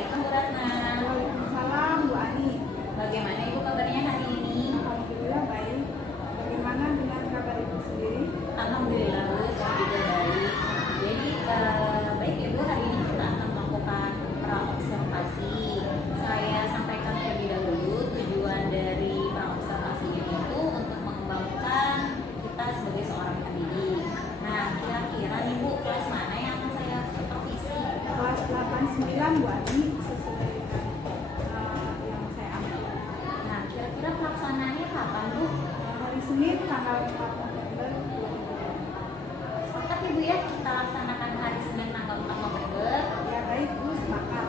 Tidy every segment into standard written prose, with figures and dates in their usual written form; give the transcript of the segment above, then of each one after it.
Assalamualaikum Bu Ratna. Waalaikumsalam Bu Ani. Bagaimana Ibu kabarnya hari ini? Alhamdulillah baik. Bagaimana dengan kabar Ibu sendiri? Alhamdulillah Bu, saya juga baik. Jadi baik Ibu, hari ini kita akan melakukan praobservasi. Saya sampaikan terlebih dahulu tujuan dari praobservasi ini itu untuk mengembangkan kita sebagai seorang pendidik. Nah, kira-kira nih Bu, kelas mana yang akan saya supervisi? Kelas 89 Bu Ani, sesuai dengan yang saya ambil. Nah, kira-kira pelaksanaannya kapan Bu? Hari Senin tanggal 4 November 2020. Sepakat Ibu ya, kita laksanakan hari Senin tanggal 4 November. Ya baik Bu, sepakat.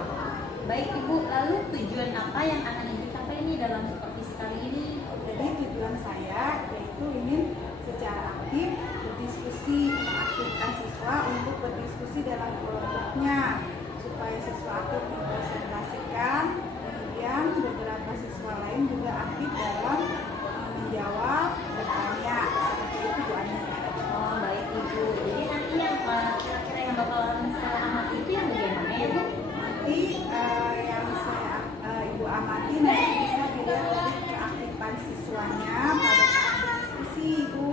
Baik Ibu, lalu tujuan apa yang akan Ibu capai ini dalam supervisi kali ini? Jadi tujuan saya yaitu ingin secara aktif berdiskusi, mengaktifkan siswa untuk berdiskusi dalam kelompoknya supaya siswa aktif mempresentasikan, kemudian beberapa siswa lain juga aktif dalam menjawab, bertanya, seperti itu Bu Ani. Oh baik Ibu, jadi nanti yang kira-kira yang bakalan saya amati itu yang bagaimana ya Bu? Nanti yang saya Ibu amati nanti bisa dilihat dari keaktifan siswanya pada saat berdiskusi Ibu,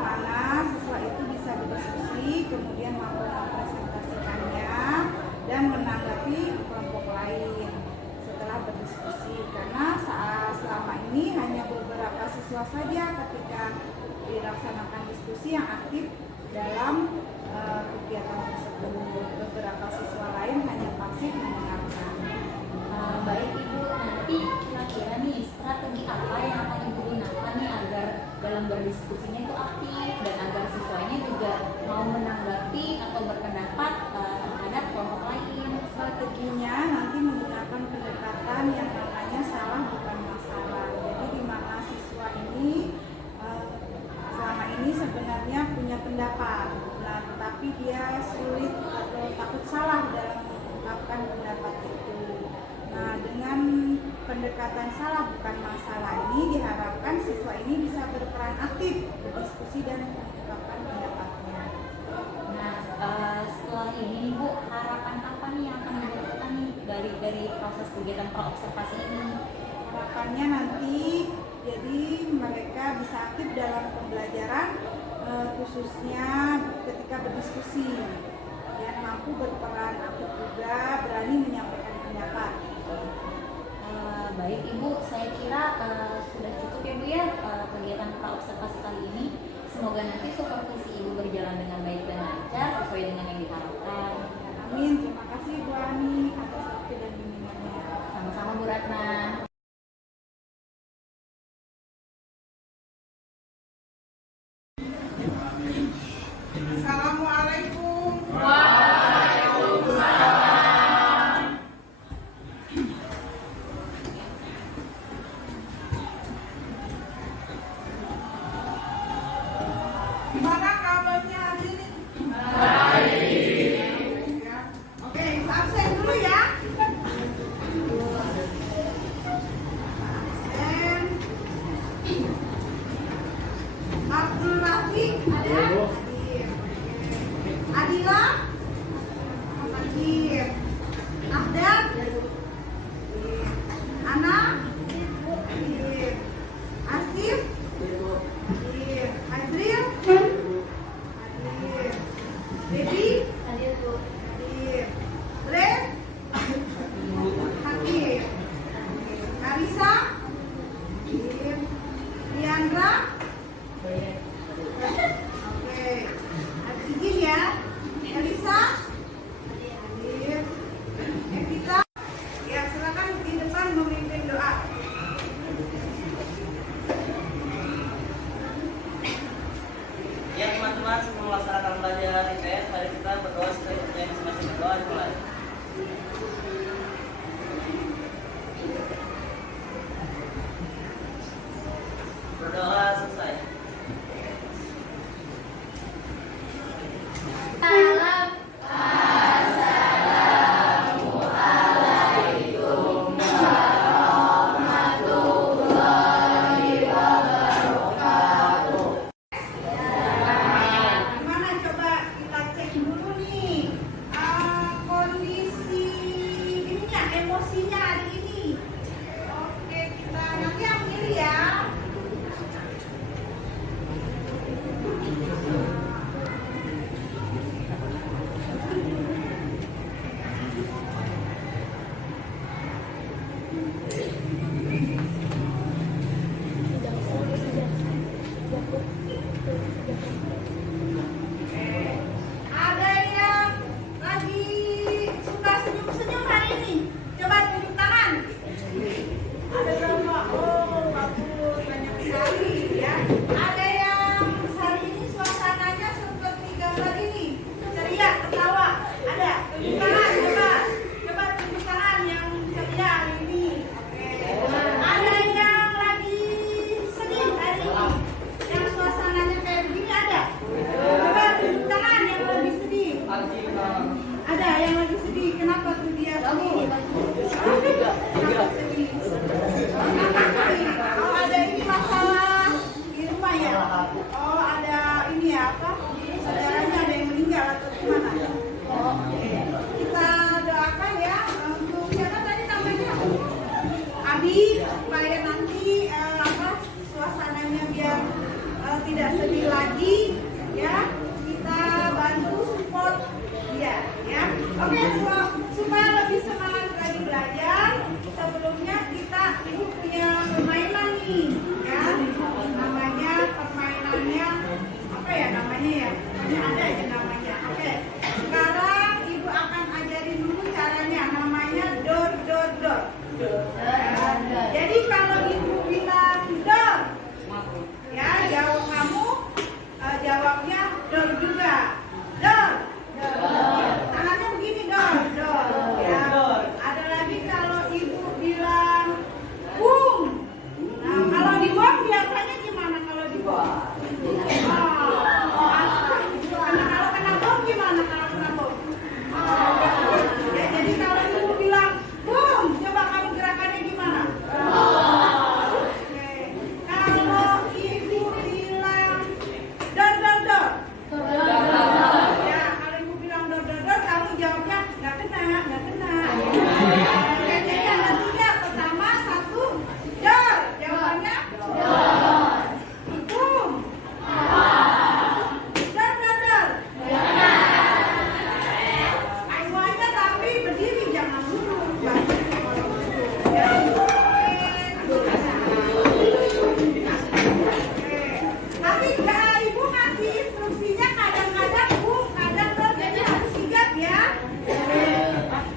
mana siswa itu bisa berdiskusi kemudian mampu mempresentasikannya dan menanggapi kelompok lain setelah berdiskusi, karena selama ini hanya beberapa siswa saja ketika dilaksanakan diskusi yang aktif dalam kegiatan tersebut. Beberapa siswa lain hanya pasif mendengarkan. Baik Ibu, nanti kira-kira nih strategi apa yang akan Ibu gunakan nih agar dalam berdiskusinya itu aktif dan agar siswanya juga mau menanggapi atau berpendapat terhadap kelompok lain? Strateginya nanti menggunakan pendekatan yang namanya salah bukan masalah. Jadi di mana siswa ini selama ini sebenarnya punya pendapat, nah tetapi dia sulit atau takut salah dalam mengungkapkan pendapat itu. Nah, dengan pendekatan salah bukan masalah ini diharapkan siswa ini bisa berperan aktif berdiskusi dan mengungkapkan pendapatnya. Nah, setelah ini Bu, harapan apa nih yang akan dilakukan nih dari proses kegiatan praobservasi ini? Harapannya nanti jadi mereka bisa aktif dalam pembelajaran, khususnya ketika berdiskusi, dan mampu berperan aktif juga, berani menyampaikan pendapat. Baik Ibu, saya kira sudah cukup ya Bu ya kegiatan praobservasi kali ini. Semoga nanti supervisi Ibu berjalan dengan baik dan lancar sesuai dengan yang diharapkan. Amin. Terima kasih Bu Ani atas waktu dan bimbingannya. Sama-sama Bu Ratna. Assalamualaikum. Waalaikumsalam. porsinya hari ini. Oke, kita nanti ambil ya. Ada yang lagi suka senyum-senyum hari ini? Coba tunjuk tangan. Ada berapa? Oh, bagus, banyak sekali ya. Ada yang hari ini suasananya seperti gambar ini, ceria, ketawa. Ada? Tunjuk tangan, coba. Coba tunjuk tangan yang ceria hari ini. Oke. Ada yang lagi sedih hari ini? Yang suasananya kayak begini ada? Coba tunjuk tangan yang lagi sedih. Ada yang lagi sedih. Kenapa tuh dia sedih? Kenapa sedih? Oh, ada ini masalah di rumah ya? Oh, ada ini ya apa? Saudaranya ada yang meninggal atau gimana? Oh, oke. Kita doakan ya untuk siapa tadi namanya? Abi, supaya nanti suasananya biar tidak sedih lagi ya. Kita bantu support dia ya. Oke, supaya lebih semangat lagi belajar, sebelumnya ibu punya permainan nih ya. Namanya permainannya apa ya namanya ya? Pokoknya ada aja namanya. Oke. Sekarang ibu akan ajarin dulu caranya. Namanya dor dor dor. Jadi kalau ibu bilang dor, ya jawab kamu jawabnya dor juga. Dor. Tangannya begini dor dor. Ya. Ada lagi kalau ibu bilang bung. Nah kalau di bom biasanya gimana kalau di bom? Karena kalau kena bom gimana kalau kena bom? Ya, jadi kalau ibu bilang bum, coba kamu gerakannya gimana? Oke. Kalau ibu bilang dor dor dor. Ya, kalau ibu bilang dor dor dor, kamu jawabnya nggak kena, nggak kena. Oke, jadi ada tiga. Pertama, satu, dor. Jawabannya dor. Bum. Dor dor dor. Semuanya tapi berdiri jangan duduk. Ya. Tapi ibu ngasih instruksinya kadang-kadang bum, kadang dor, jadi harus sigap ya.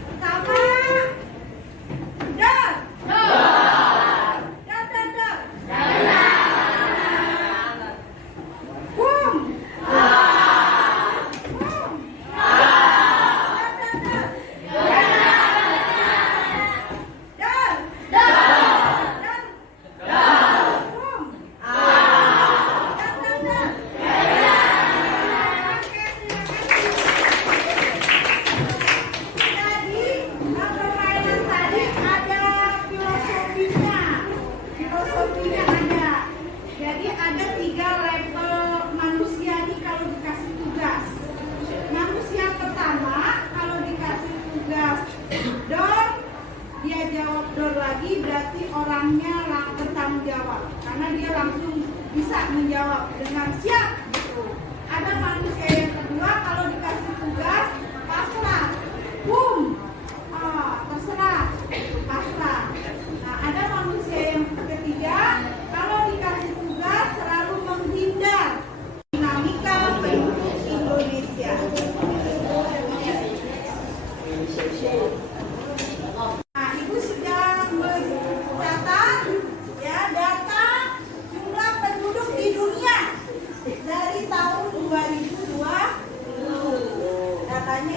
Pertama, dor. Dor dor dor. Bum. Bum. Jadi ada 3 level manusia nih kalau dikasih tugas. Manusia pertama kalau dikasih tugas dor, dia jawab dor lagi, berarti orangnya bertanggung jawab karena dia langsung bisa menjawab dengan siap gitu. Ada manusia yang kedua kalau dikasih tugas pasrah, bum, terserah, pasrah. Nah ada manusia yang ketiga kalau dikasih tugas selalu menghindar. Dinamika penduduk Indonesia. Nah, ibu sedang mencatat ya data jumlah penduduk di dunia dari tahun 2020. Datanya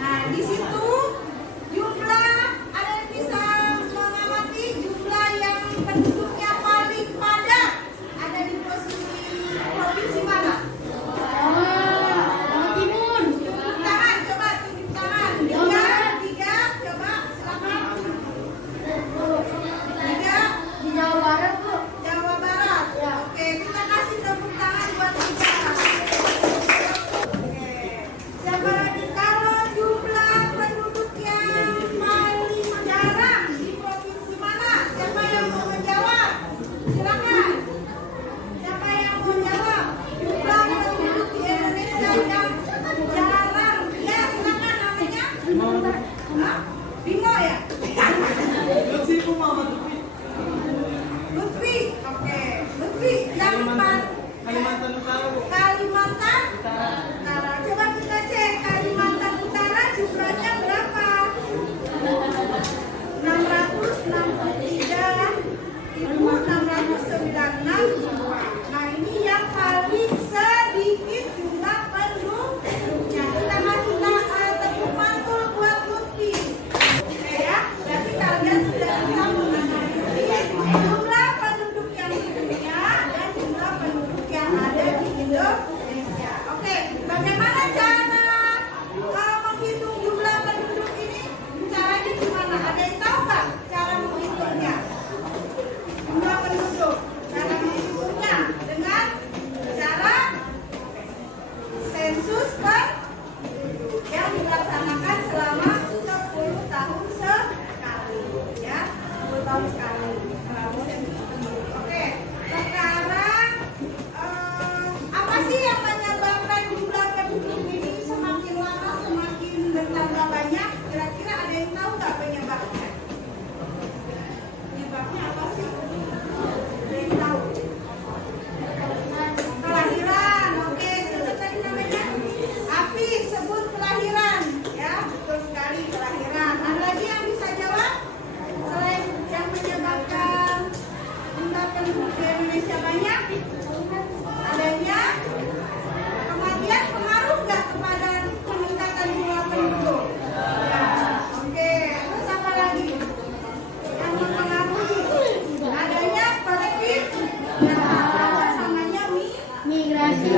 Nah, di situ jumlah ada yang bisa mengamati jumlah yang penduduknya paling padat ada di posisi provinsi mana? Tunjuk tangan, coba tunjuk tangan. Tiga, coba silakan. Tiga, Jawa Barat. Oke, kita kasih tepuk tangan buat tiga. Oke, siapa lagi? Kalau jumlah penduduk yang paling jarang di provinsi mana? Siapa yang mau menjawab? Silakan. Siapa yang mau jawab? Jumlah penduduk di Indonesia yang jarang. Ya, silakan namanya. Hah? Bimo ya? Lutfi. Oke, Lutfi yang Kalimantan Utara, Bu. Kalimantan Utara. Coba kita cek Kalimantan Utara jumlahnya berapa? 663.696 jiwa. Nah, ini yang paling sedikit jumlah penduduknya. Kita kasih tepuk mantul buat Lutfi. Oke ya, berarti kalian sudah bisa menganalisis jumlah penduduk yang di dunia dan jumlah penduduk yang ada di Indonesia. Oke, bagaimana cara menghitung jumlah penduduk ini? Caranya gimana? Ada yang tahu nggak cara menghitungnya? Jumlah penduduk. Cara menghitungnya dengan cara sensus penduduk yang dilaksanakan selama 10 tahun sekali, ya, 10 tahun sekali melalui sensus penduduk. Oke, sekarang apa sih yang menyebabkan jumlah penduduk ini semakin lama semakin bertambah banyak? Kira-kira ada yang tahu nggak penyebabnya? Penyebabnya apa sih? Ada yang tahu? Kelahiran. Oke, sebut tadi namanya. Api, sebut kelahiran. Ya, betul sekali kelahiran. Ada lagi yang bisa jawab? Selain yang menyebabkan jumlah penduduk di Indonesia banyak, adanya kematian pengaruh nggak kepada peningkatan jumlah penduduk? Ya, oke. Terus apa lagi yang mempengaruhi? Adanya perpindahan, namanya Migrasi.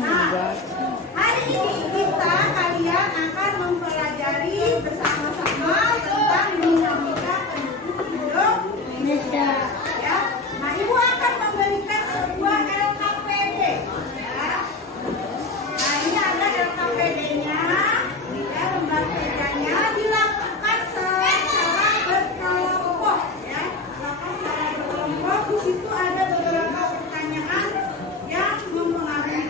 Nah, hari ini kalian akan mempelajari bersama-sama tentang dinamika penduduk Indonesia. Ya, nah ibu akan memberikan sebuah LKPD. Ya. Nah ini ada LKPD-nya, ya, lembar kerjanya dilakukan secara berkelompok. Ya, dilakukan secara berkelompok. Di situ ada beberapa pertanyaan yang mempengaruhi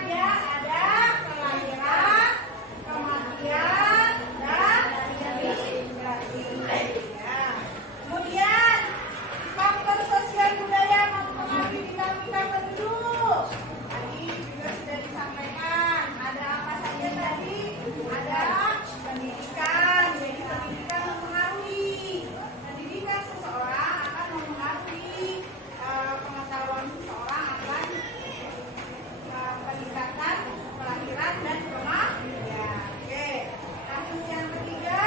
ingat ya, ada kelahiran, kematian, dan imigrasi. Ya. Kemudian faktor sosial budaya mempengaruhi dinamika penduduk. Tadi juga sudah disampaikan. Ada apa saja tadi? Ada pendidikan. Jadi pendidikan mempengaruhi. Pendidikan seseorang akan mempengaruhi pengetahuan seseorang akan peningkatan kelahiran dan kematian. Oke. Kasus yang ketiga,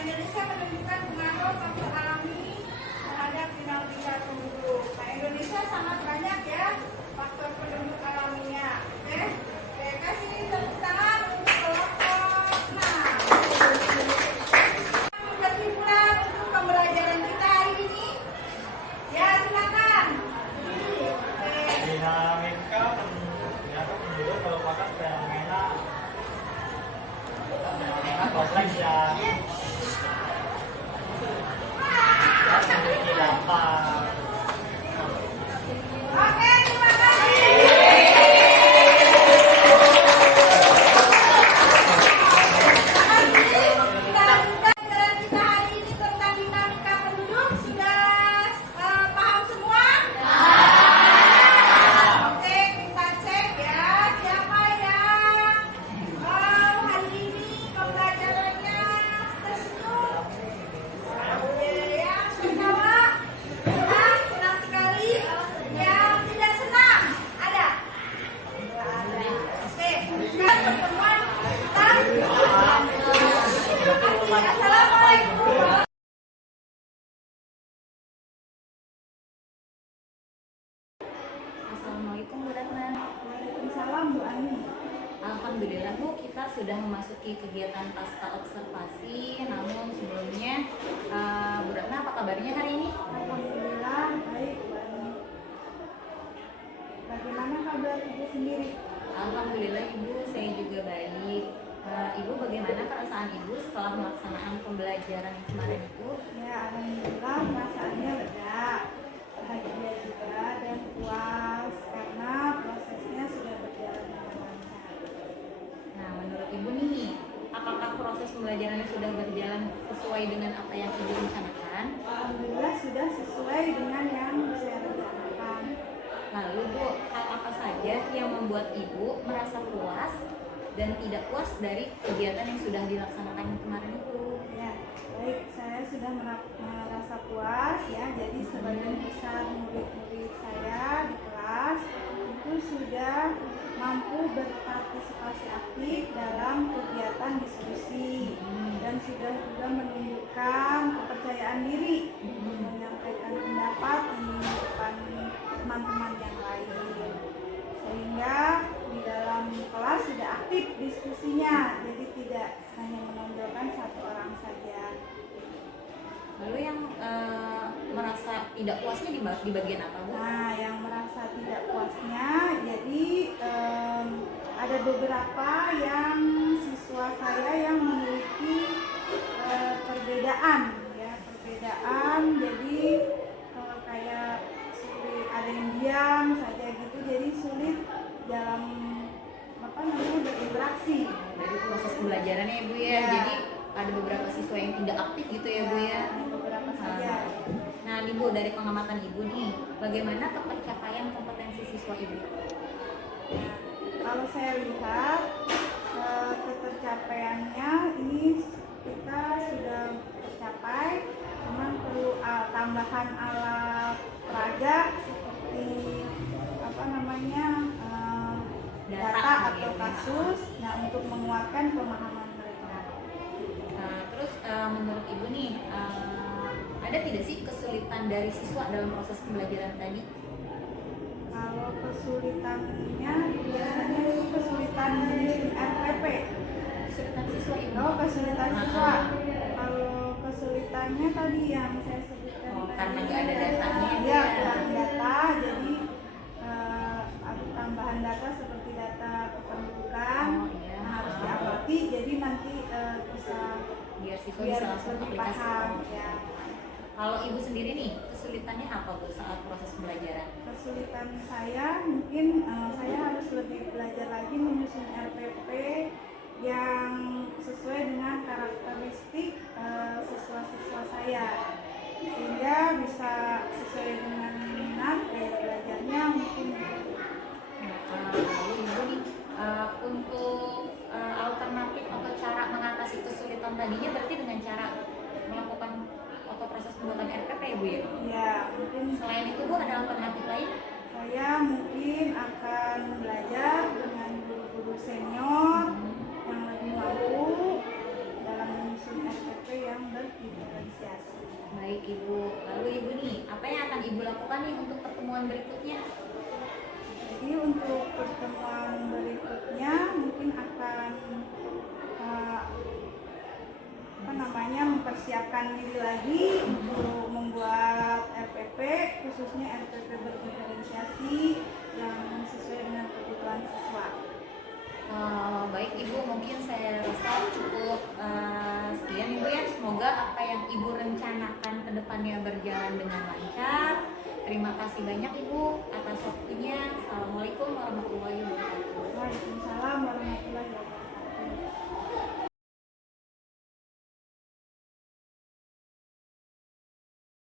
Indonesia menunjukkan pengaruh faktor alami terhadap dinamika penduduk. Nah, Indonesia sangat banyak ya faktor penduduk alaminya. Oke. Oke, kasih tepuk tangan untuk kelompok. Nah, kesimpulan untuk pembelajaran kita hari ini. Ya, silakan. Oke. Dinamika penduduk merupakan fenomena kompleks yang memiliki dampak. Oke, terima kasih. Kita lanjutkan pelajaran kita hari ini tentang dinamika penduduk. Sudah paham semua? Oke, kita cek ya siapa yang hari ini pembelajarannya tersenyum. Oke, yang tertawa, senang sekali. Yang tidak senang, ada? Nggak ada. Oke, sekarang pertemuan kita. Assalamualaikum. Assalamualaikum Bu Ratna. Waalaikumsalam Bu Ani. Alhamdulillah Bu, kita sudah memasuki kegiatan pasca observasi. Namun sebelumnya, Bu Ratna apa kabarnya hari ini? Alhamdulillah baik Bu Ani. Bagaimana kabar Ibu sendiri? Alhamdulillah Ibu, saya juga baik. Ibu, bagaimana perasaan Ibu setelah melaksanakan pembelajaran yang kemarin itu? Ya, alhamdulillah perasaannya lega, bahagia juga dan puas karena prosesnya sudah berjalan dengan lancar. Nah, menurut Ibu nih, apakah proses pembelajarannya sudah berjalan sesuai dengan apa yang Ibu rencanakan? Alhamdulillah sudah sesuai dengan yang saya rencanakan. Lalu Bu, hal apa saja yang membuat Ibu merasa puas dan tidak puas dari kegiatan yang sudah dilaksanakan kemarin itu? Ya, baik, saya sudah merasa puas ya. Jadi sebagian besar murid-murid saya di kelas itu sudah mampu berpartisipasi aktif dalam kegiatan diskusi dan sudah juga menunjukkan kepercayaan diri untuk menyampaikan pendapat di depan teman-teman yang lain, sehingga di dalam kelas sudah aktif diskusinya, jadi tidak hanya menonjolkan satu orang saja. Lalu yang merasa tidak puasnya di bagian apa Bu? Nah, yang merasa tidak puasnya, jadi ada beberapa yang siswa saya yang memiliki perbedaan, ya perbedaan. Jadi kayak sulit, ada yang diam saja gitu, jadi sulit dalam berinteraksi. Dari proses pembelajarannya ya Bu ya. Ya. Jadi ada beberapa siswa yang tidak aktif gitu ya Bu ya. Beberapa saja. Nah, Ibu, dari pengamatan Ibu nih, bagaimana ketercapaian kompetensi siswa Ibu? Nah, kalau saya lihat ketercapaiannya ini kita sudah tercapai, cuman perlu tambahan alat peraga seperti data atau kasus, nah untuk menguatkan pemahaman mereka. Terus menurut Ibu nih, ada tidak sih kesulitan dari siswa dalam proses pembelajaran tadi? Kalau kesulitannya biasanya sih kesulitan di RPP. Kesulitan siswa Ibu? Oh, kesulitan siswa. Kalau kesulitannya tadi yang saya sebutkan tadi, karena nggak ada datanya ya, kurang data, jadi ada tambahan data seperti data kependudukan harus diamati, jadi nanti biar siswa bisa langsung lebih aplikasi. paham ya. Kalau Ibu sendiri nih, kesulitannya apa Bu saat proses pembelajaran? Kesulitan saya mungkin saya harus lebih tadinya berarti dengan cara melakukan atau proses pembuatan RPP ya Bu ya? Ya, mungkin Selain itu Bu ada alternatif lain? saya mungkin akan belajar dengan guru-guru senior yang lebih mampu dalam menyusun RPP yang berdiferensiasi. Baik Ibu, lalu Ibu nih, apa yang akan Ibu lakukan nih untuk pertemuan berikutnya? Jadi untuk pertemuan berikutnya mungkin akan eh, mempersiapkan diri lagi untuk membuat RPP, khususnya RPP berdiferensiasi yang sesuai dengan kebutuhan siswa. Baik Ibu, mungkin saya rasa cukup sekian Ibu ya. Semoga apa yang Ibu rencanakan ke depannya berjalan dengan lancar. Terima kasih banyak Ibu atas waktunya. Assalamualaikum warahmatullahi wabarakatuh.